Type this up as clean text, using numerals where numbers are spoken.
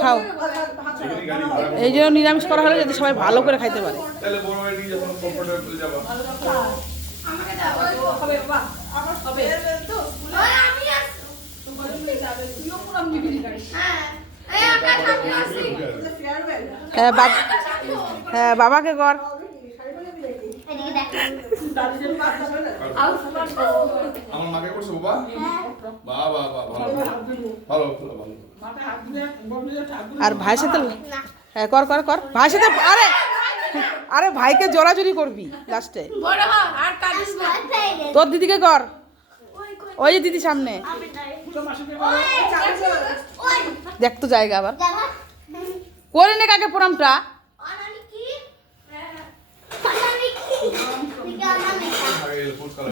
খাও, এই জন্য নিরামিষ করা হলে যাতে সবাই ভালো করে খাইতে পারে। হ্যাঁ বাবাকে কর। আমার মাকে করছো বাবা? বাবা ভালো ভালো। আর ভাইয়ের সাথে হ্যাঁ কর কর কর ভাইয়ের সাথে। আরে আরে ভাইকে জোরাজুরি করবি লাস্টে। তোর দিদিকে কর, ওই যে দিদি সামনে দেখ তো জায়গা আবার করে নে কাকে প্রণামটা।